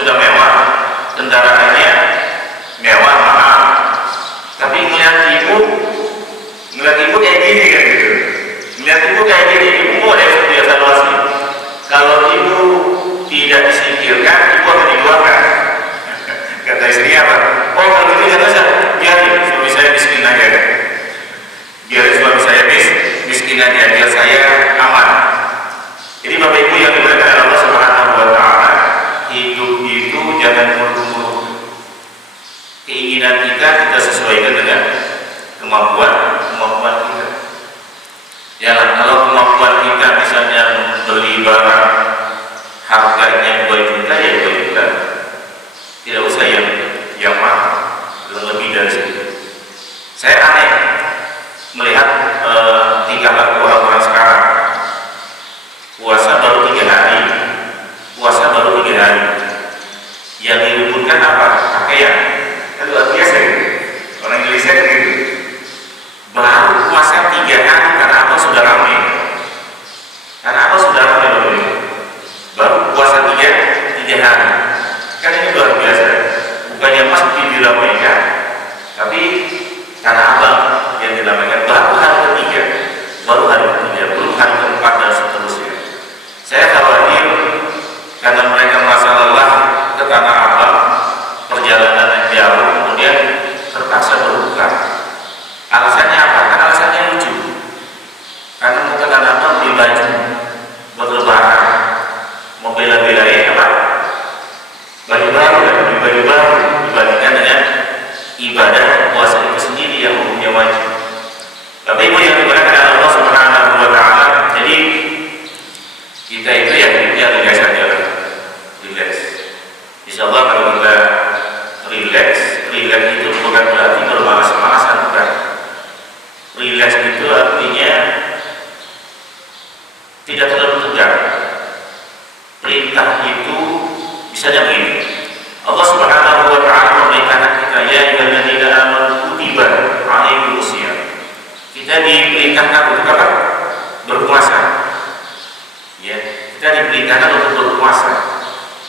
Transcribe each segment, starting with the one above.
sudah mewah, kendaraannya mewah, mahal, tapi ngeliat ibu kayak gini kan gitu. Ngeliat ibu kayak gini, ibu mau ada evaluasi. Kalau ibu tidak disingkirkan, ibu akan dikeluarkan. Kata istrinya apa? Oh kalau gitu kata saya, biarin suami saya miskin aja kan. Biarin suami saya miskin aja, biar saya aman. Jadi Bapak Ibu yang dimuliakan oleh Allah Subhanahu wa taala, hidup itu jangan muluk-muluk. Keinginan kita sesuaikan dengan kemampuan kita. Jangan kalau kemampuan kita misalnya beli barang harganya 2 juta ya 2 juta. Tidak usah yang mahal, lebih dari situ. Saya aneh melihat tingkah laku orang-orang sekarang. Puasa baru 3 hari. Yang diributkan apa? Pakaian. Kan luar biasa gitu. Orang Indonesia kan gitu. Baru puasa 3 hari karena apa sudah ramai. Baru puasa 3 hari. Kan ini luar biasa. Bukannya pasti diramaikan, tapi karena abang yang diramaikan baru hari ketiga, belum hari keempat dan seterusnya. Saya khawatir karena mereka merasa lelah ke tanah abang, perjalanan yang jauh, kemudian terpaksa berbuka. Alasannya apa? Kan alasannya lucu. Karena mau ke tanah abang beli baju, berlebaran, mau bela-belain apa? Baju baru dibandingkan dengan ibadah puasa itu sendiri yang hukumnya wajib. Tapi Ibu yang dimuliakan oleh Allah Subhanahu wa taala, jadi kita itu ya relax saja. Relax. Insyaallah kalau kita relax itu bukan berarti bermalas-malasan, bukan. Relax itu artinya tidak terlalu tegang. Perintah itu misalnya begini, Allah Subhanahu wa taala memerintahkan kita, ya ayyuhalladzina amanu kutiba alaikumus syiyam. Kita diperintahkan untuk apa? Berpuasa. Ya, kita diperintahkan untuk berpuasa.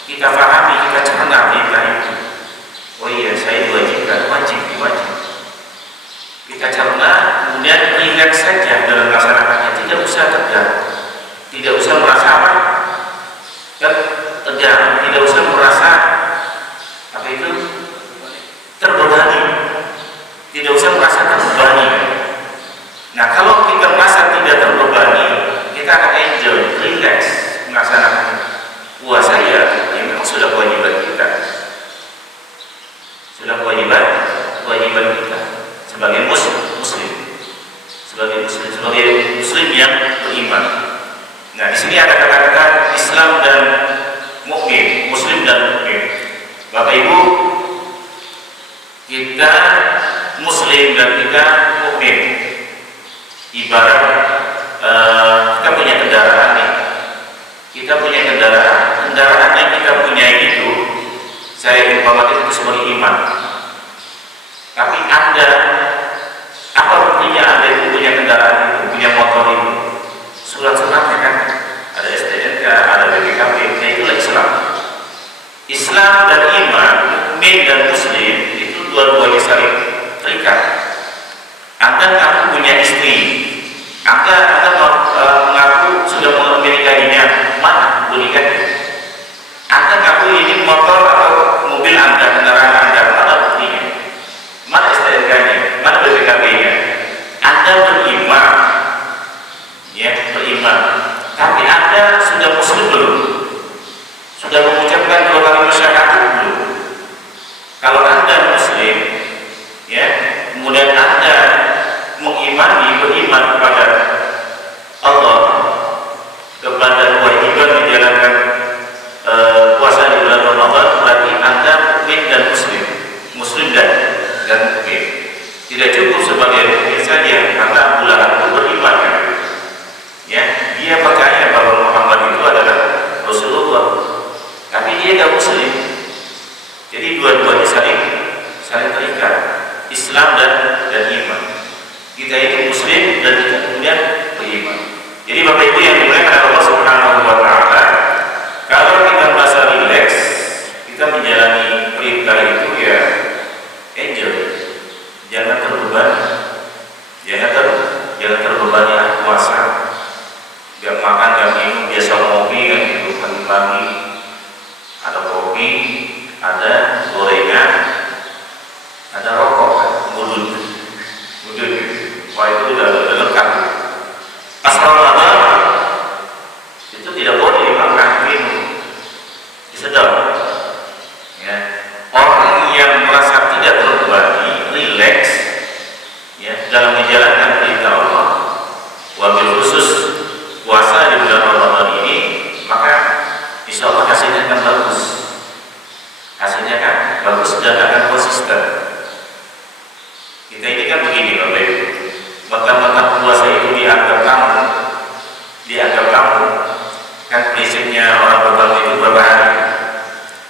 Kita pahami, kita cerna perintah itu. Oh iya, saya diwajibkan, wajib. Kita cerna, kemudian rileks saja dalam melaksanakannya, tidak usah tegang, tidak usah merasa apa? Tegang, tidak usah merasa apa itu terbebani, tidak usah merasa terbebani. Nah kalau kita merasa tidak terbebani, kita akan enjoy, relax melaksanakan puasa ya memang sudah kewajiban kita, sebagai muslim yang beriman. Nah di sini ada kata-kata Islam dan mukmin, muslim dan mukmin. Bapak Ibu, kita muslim dan kita mukmin. Ibarat kita punya kendaraan nih. Kendaraan yang kita punya itu, saya umpamakan itu sebagai iman. Tapi Anda, apa buktinya Anda itu punya kendaraan itu, punya motor itu? Surat-suratnya kan, ada STNK, ada BPKB, nah itulah Islam dan iman, mukmin dan muslim itu dua-duanya saling terikat. Anda mengaku punya istri, Anda mengaku sudah menikahinya, mana menikahnya? Anda mengaku ini motor atau mobil Anda, kendaraan Anda, mana buktinya? Mana STNK-nya? Mana BPKB-nya? Anda beriman, ya beriman. Tapi Anda sudah muslim belum? Sudah mengucapkan 2 kalimat syahadat belum? Kalau Anda muslim, ya, kemudian Anda beriman kepada Allah, kepada kewajiban menjalankan puasa di bulan Ramadan, berarti Anda mukmin dan muslim dan mukmin. Tidak cukup sebagai mukmin saja, karena bulan itu beriman kan? Ya, dia percaya bahwa Muhammad itu adalah Rasulullah, tapi dia tidak muslim. Jadi dua-duanya saling terikat, Islam dan iman. Kita ini muslim dan kita kemudian beriman. Jadi Bapak Ibu yang dimuliakan oleh Allah Subhanahu wa taala, kalau kita merasa relax, kita kopi, ada gorengan, ada rokok, mudun. Wah, itu udah lengkap. Pas Ramadan itu tidak boleh dimakan minum, disedot. Ya. Orang yang merasa tidak terbebani, rileks, ya, dalam menjalankan perintah Allah, wabil khusus puasa di bulan Ramadan ini, maka insya Allah hasilnya akan bagus. Hasilnya kan bagus dan akan konsisten. Kita ini kan begini Bapak Ibu, makan-makan puasa itu dianggap kamu, kan prinsipnya orang bertahun itu berapa hari?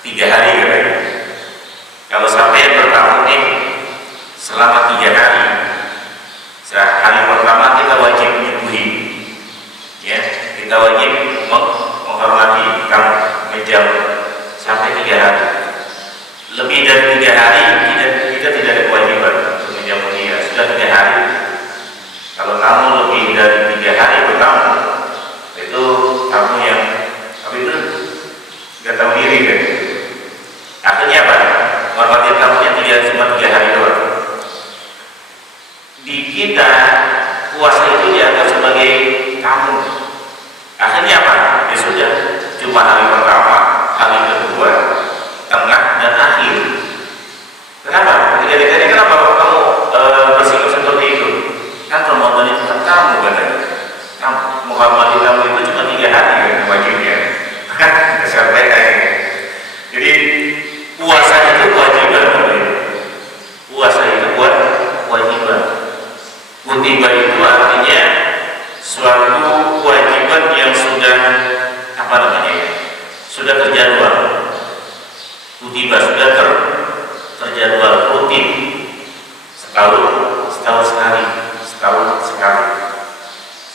3 hari katanya. Kalau sampai bertahun nih, selama 3 hari, hari pertama kita wajib menyuguhi, ya, kita wajib menghormati kamu, menjamu sampai 3 hari. Lebih dari 3 hari kita tidak ada kewajiban untuk menjamu dia. Sudah 3 hari. Kalau kamu lebih dari 3 hari bertamu, itu kamu yang itu nggak tahu diri kan. Akhirnya apa? Menghormati tamunya cuma 3 hari doang. Di kita puasa itu dianggap sebagai tamu. Akhirnya apa? Ya sudah, cuma hari pertama, hari kedua, tengah dan akhir. Kenapa? Ketika kenapa kamu bersikap seperti itu? Kan Ramadan itu kan kamu katanya. Kamu menghormati tamu itu cuma 3 hari kan wajibnya. Kita sampaikan. Jadi puasa itu kewajiban. Puasa itu buat kewajiban. Kutiba itu artinya suatu kewajiban yang sudah sudah terjadwal. Kutiba sudah terjadwal rutin setahun sekali.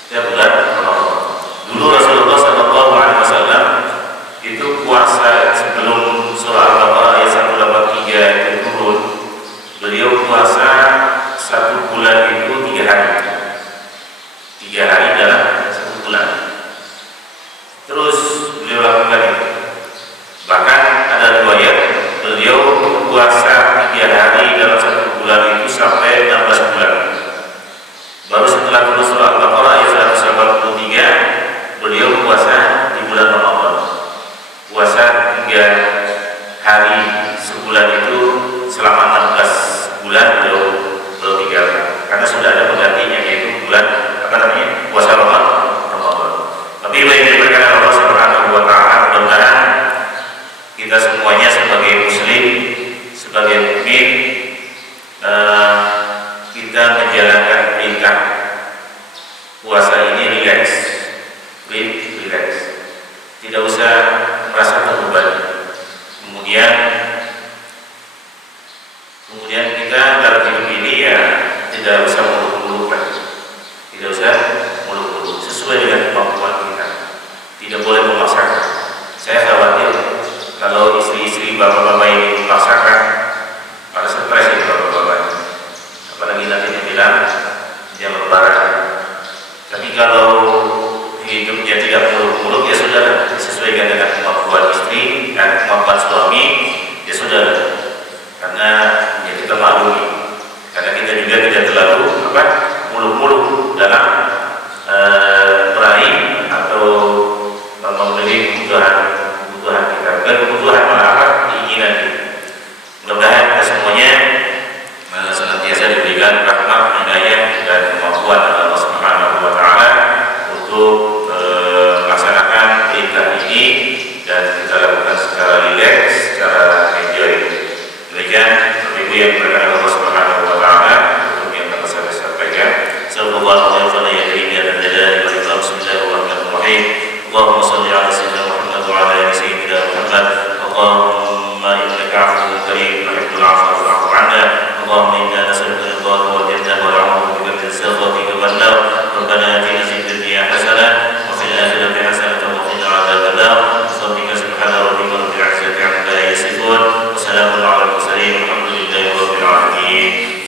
Setiap bulan Ramadan. Dulu Rasulullah SAW itu puasa sebelum surah Al-Baqarah ayat 183 itu turun. Beliau puasa 1 bulan itu 3 hari. 3 hari dalam 1 bulan. Terus beliau lakukan itu. Bahkan ada riwayat beliau puasa 3 hari dalam 1 bulan itu sampai 16 bulan. Baru setelah turun surah Al-Baqarah ayat 183 beliau puasa di bulan Ramadan. Puasa 3 hari sebulan itu selama 16 bulan beliau tinggalkan. Karena sudah ada penggantinya yaitu bulan puasa Ramadan. Tapi yang diberikan Allah Subhanahu wa taala, mudah-mudahan kita semuanya sebagai muslim, sebagai mukmin, kita menjalankan perintah puasa ini rileks. Tidak usah merasa terbebani. Kemudian kita dalam hidup ini ya tidak usah muluk-muluk, sesuai dengan kemampuan kita. Tidak boleh memaksakan. Saya khawatir kalau istri-istri bapak-bapak ini memaksakan, pada stres itu bapak-bapak. Apalagi nanti dia bilang dia lebaran. Tapi kalau hidupnya tidak muluk-muluk, ya sudah, disesuaikan dengan kemampuan istri dan kemampuan suami, ya sudah. Karena ya kita maklumi, karena kita juga tidak terlalu muluk-muluk dalam meraih atau membeli kebutuhan kita, bukan kebutuhan malah keinginan kita. Mudah-mudahan kita semuanya senantiasa diberikan rahmat, hidayah dan kemampuan dari Allah Subhanahu wa taala untuk melaksanakan perintah ini dan kita lakukan secara rileks, secara enjoy. Demikian Ibu yang berkenan Allah Subhanahu wa taala untuk yang dapat saya sampaikan. Sallallahu alaihi wa sallam. Bismillahirrahmanirrahim. Allahumma shalli ala sayyidina Muhammad wa ala ali sayyidina Muhammad. Allahumma innaka 'afuwwun karim tuhibbul 'afwa fa'fu 'anna. Allahumma